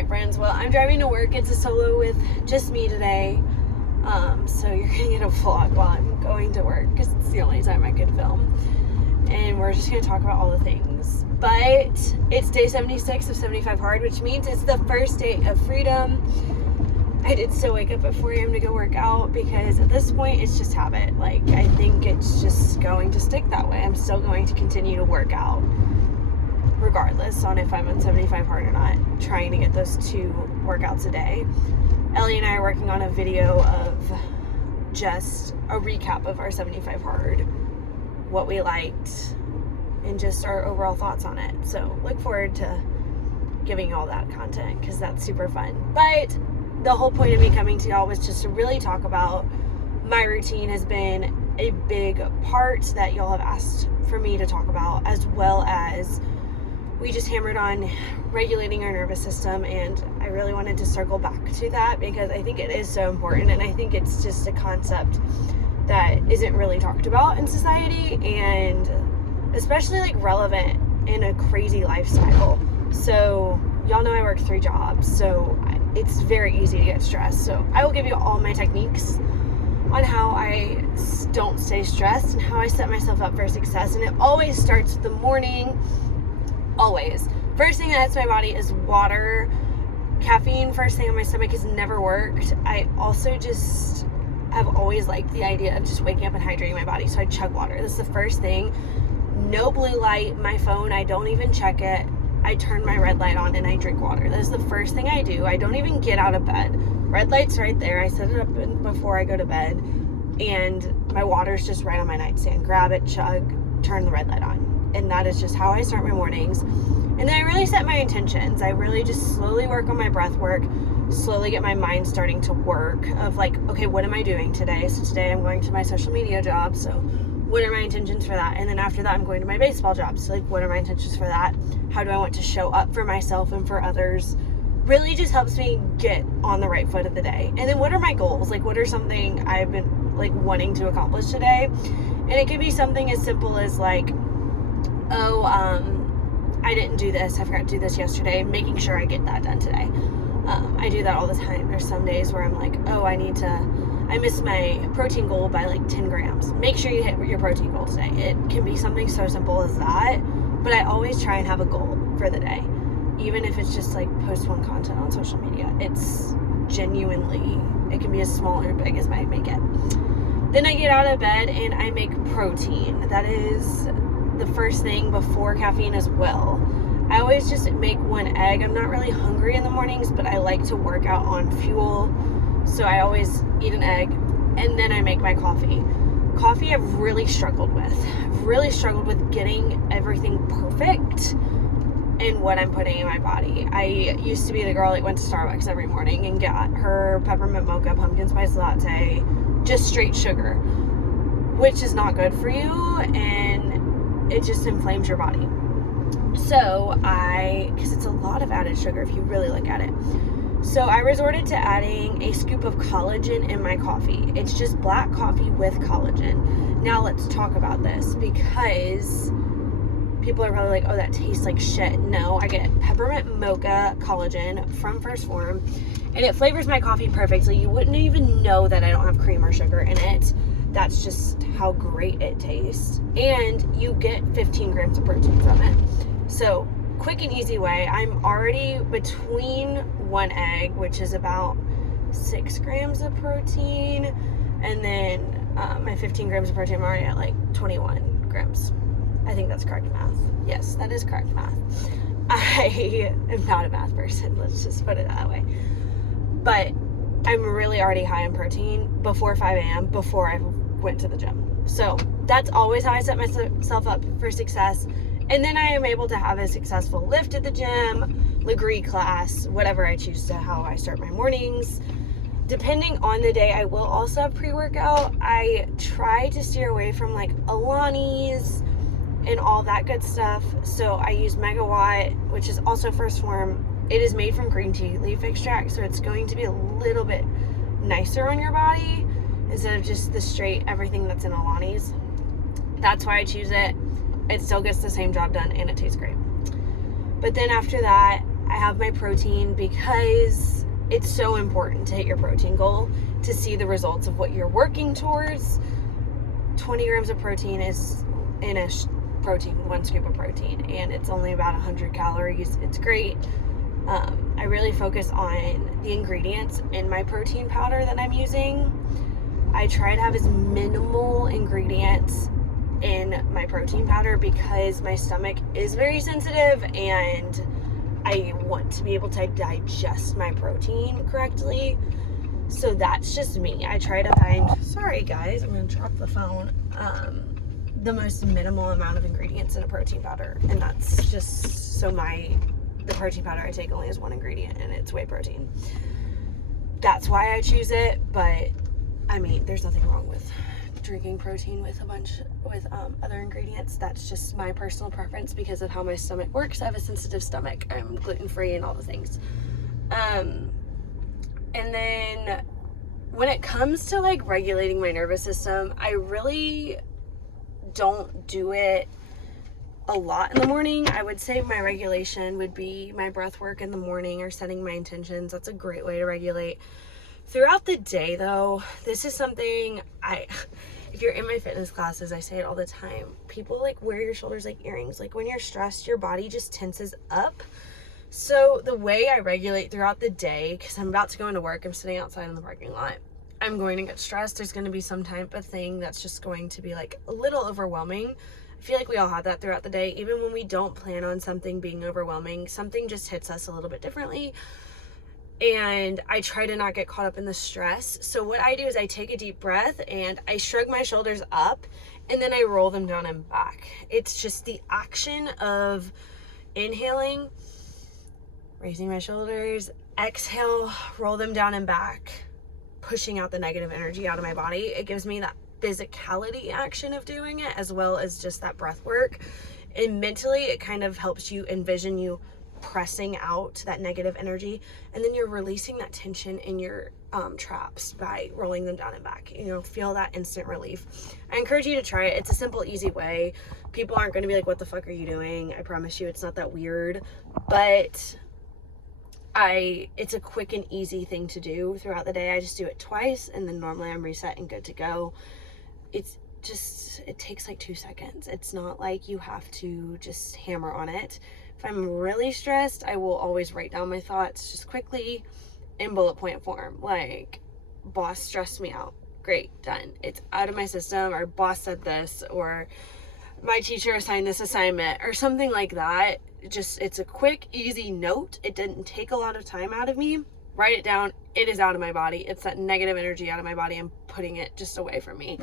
Alright friends, well I'm driving to work. It's a solo with just me today. So you're gonna get a vlog while I'm going to work because it's the only time I could film. And we're just gonna talk about all the things. But it's day 76 of 75 hard, which means it's the first day of freedom. I did still wake up at 4 a.m. to go work out because at this point it's just habit. Like, I think it's just going to stick that way. I'm still going to continue to work out regardless on if I'm on 75 hard or not, trying to get those 2 workouts a day. Ellie and I are working on a video of just a recap of our 75 hard, what we liked, and just our overall thoughts on it. So look forward to giving you all that content because that's super fun. But the whole point of me coming to y'all was just to really talk about my routine has been a big part that y'all have asked for me to talk about, as well as we just hammered on regulating our nervous system, and I really wanted to circle back to that because I think it is so important, and I think it's just a concept that isn't really talked about in society, and especially like relevant in a crazy lifestyle. So y'all know I work 3 jobs, so it's very easy to get stressed. So I will give you all my techniques on how I don't stay stressed and how I set myself up for success, and it always starts with the morning. Always. First thing that hits my body is water. Caffeine first thing on my stomach has never worked. I also just have always liked the idea of just waking up and hydrating my body, so I chug water. This is the first thing. No blue light. My phone, I don't even check it. I turn my red light on and I drink water. This is the first thing I do. I don't even get out of bed. Red light's right there. I set it up before I go to bed, and my water's just right on my nightstand. Grab it, chug, turn the red light on. And that is just how I start my mornings. And then I really set my intentions. I really just slowly work on my breath work, slowly get my mind starting to work of like, okay, what am I doing today? So today I'm going to my social media job. So what are my intentions for that? And then after that, I'm going to my baseball job. So like, what are my intentions for that? How do I want to show up for myself and for others? Really just helps me get on the right foot of the day. And then what are my goals? Like, what are something I've been like wanting to accomplish today? And it could be something as simple as like, I didn't do this. I forgot to do this yesterday. Making sure I get that done today. I do that all the time. There's some days where I'm like, I missed my protein goal by like 10 grams. Make sure you hit your protein goal today. It can be something so simple as that, but I always try and have a goal for the day. Even if it's just like post one content on social media. It's genuinely, it can be as small or big as I make it. Then I get out of bed and I make protein. That is the first thing before caffeine as well. I always just make 1 egg. I'm not really hungry in the mornings, but I like to work out on fuel. So I always eat an egg, and then I make my coffee. Coffee I've really struggled with. I've really struggled with getting everything perfect in what I'm putting in my body. I used to be the girl that went to Starbucks every morning and got her peppermint mocha pumpkin spice latte, just straight sugar, which is not good for you, and it just inflames your body. So because it's a lot of added sugar if you really look at it. So I resorted to adding a scoop of collagen in my coffee. It's just black coffee with collagen. Now let's talk about this because people are probably like, oh, that tastes like shit. No, I get peppermint mocha collagen from First Form, and it flavors my coffee perfectly. You wouldn't even know that I don't have cream or sugar in it. That's just how great it tastes. And you get 15 grams of protein from it. So quick and easy way. I'm already between 1 egg, which is about 6 grams of protein, and then my 15 grams of protein, I'm already at like 21 grams. I think that's correct math. Yes, that is correct math. I am not a math person. Let's just put it that way. But I'm really already high in protein before 5 a.m., before I went to the gym. So that's always how I set myself up for success. And then I am able to have a successful lift at the gym, Legree class, whatever I choose to, how I start my mornings. Depending on the day, I will also have pre-workout. I try to steer away from like Alani's and all that good stuff. So I use Megawatt, which is also First Form. It is made from green tea leaf extract, so it's going to be a little bit nicer on your body instead of just the straight everything that's in Alani's. That's why I choose it. It still gets the same job done and it tastes great. But then after that, I have my protein because it's so important to hit your protein goal, to see the results of what you're working towards. 20 grams of protein is in a protein, 1 scoop of protein, and it's only about 100 calories. It's great. I really focus on the ingredients in my protein powder that I'm using. I try to have as minimal ingredients in my protein powder because my stomach is very sensitive and I want to be able to digest my protein correctly. So that's just me. I try to find, sorry guys, I'm going to drop the phone, the most minimal amount of ingredients in a protein powder. And that's just so the protein powder I take only has 1 ingredient and it's whey protein. That's why I choose it. But I mean, there's nothing wrong with drinking protein with other ingredients. That's just my personal preference because of how my stomach works. I have a sensitive stomach. I'm gluten-free and all the things. And then when it comes to like regulating my nervous system, I really don't do it a lot in the morning. I would say my regulation would be my breath work in the morning or setting my intentions. That's a great way to regulate. Throughout the day though, this is something if you're in my fitness classes, I say it all the time. People like wear your shoulders like earrings. Like when you're stressed, your body just tenses up. So the way I regulate throughout the day, because I'm about to go into work, I'm sitting outside in the parking lot. I'm going to get stressed. There's going to be some type of thing that's just going to be like a little overwhelming. I feel like we all have that throughout the day. Even when we don't plan on something being overwhelming, something just hits us a little bit differently. And I try to not get caught up in the stress. So what I do is I take a deep breath and I shrug my shoulders up and then I roll them down and back. It's just the action of inhaling, raising my shoulders, exhale, roll them down and back, pushing out the negative energy out of my body. It gives me that physicality action of doing it as well as just that breath work. And mentally, it kind of helps you envision you pressing out that negative energy, and then you're releasing that tension in your traps by rolling them down and back. Feel that instant relief. I encourage you to try it. It's a simple, easy way. People aren't going to be like, what the fuck are you doing? I promise you it's not that weird, but it's a quick and easy thing to do throughout the day. I just do it twice and then normally I'm reset and good to go. It takes like 2 seconds. It's not like you have to just hammer on it. If I'm really stressed, I will always write down my thoughts just quickly in bullet point form. Like, boss stressed me out. Great, done. It's out of my system, or boss said this, or my teacher assigned this assignment, or something like that. It's a quick, easy note. It didn't take a lot of time out of me. Write it down. It is out of my body. It's that negative energy out of my body. I'm putting it just away from me.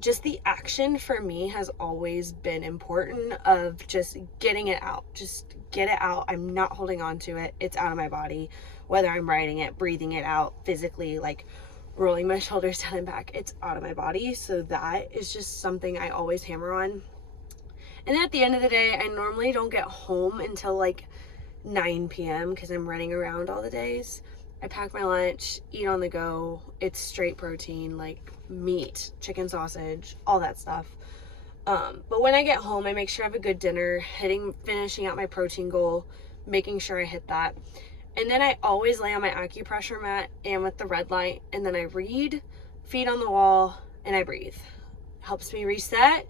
Just the action for me has always been important of just getting it out. Just get it out. I'm not holding on to it. It's out of my body. Whether I'm writing it, breathing it out, physically, like rolling my shoulders down and back, it's out of my body. So that is just something I always hammer on. And then at the end of the day, I normally don't get home until like 9 p.m. because I'm running around all the days. I pack my lunch, eat on the go. It's straight protein, like meat, chicken, sausage, all that stuff. But when I get home, I make sure I have a good dinner, finishing out my protein goal, making sure I hit that. And then I always lay on my acupressure mat and with the red light, and then I read, feet on the wall, and I breathe. Helps me reset.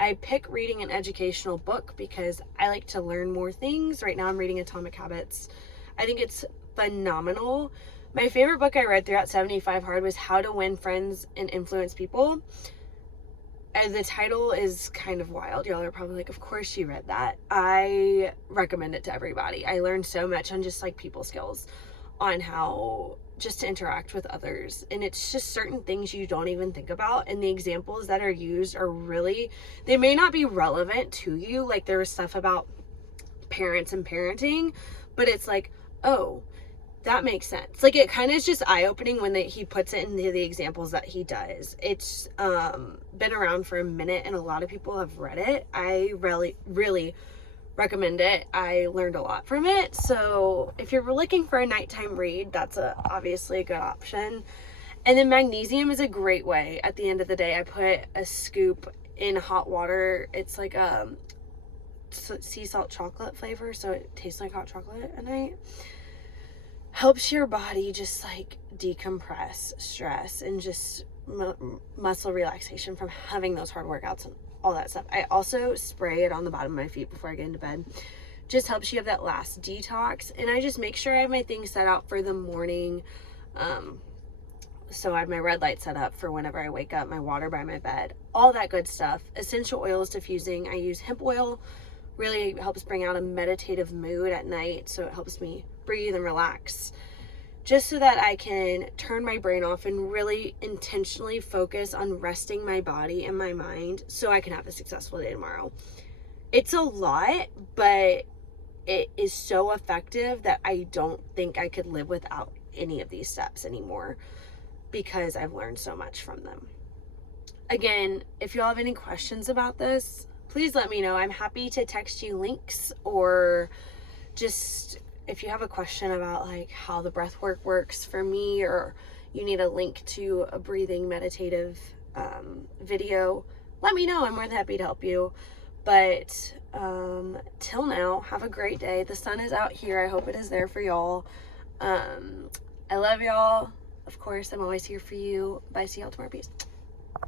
I pick reading an educational book because I like to learn more things. Right now I'm reading Atomic Habits. I think it's phenomenal. My favorite book I read throughout 75 Hard was How to Win Friends and Influence People. And the title is kind of wild. Y'all are probably like, of course you read that. I recommend it to everybody. I learned so much on just like people skills, on how just to interact with others. And it's just certain things you don't even think about. And the examples that are used are really, they may not be relevant to you. Like there was stuff about parents and parenting, but it's like, oh, that makes sense. Like it kind of is just eye-opening when he puts it into the examples that he does. It's been around for a minute and a lot of people have read it. I really recommend it. I learned a lot from it. So if you're looking for a nighttime read, that's obviously a good option. And then magnesium is a great way. At the end of the day, I put a scoop in hot water. It's like sea salt chocolate flavor, so it tastes like hot chocolate at night. Helps your body just like decompress stress and just muscle relaxation from having those hard workouts and all that stuff. I also spray it on the bottom of my feet before I get into bed. Just helps you have that last detox. And I just make sure I have my things set out for the morning. So I have my red light set up for whenever I wake up, my water by my bed, all that good stuff. Essential oils diffusing. I use hemp oil. Really helps bring out a meditative mood at night. So it helps me breathe and relax, just so that I can turn my brain off and really intentionally focus on resting my body and my mind so I can have a successful day tomorrow. It's a lot, but it is so effective that I don't think I could live without any of these steps anymore, because I've learned so much from them. Again, if y'all have any questions about this, please let me know. I'm happy to text you links, or just if you have a question about like how the breath work works for me, or you need a link to a breathing meditative video, let me know. I'm more than happy to help you. But till now, have a great day. The sun is out here. I hope it is there for y'all. I love y'all. Of course, I'm always here for you. Bye. See y'all tomorrow. Peace.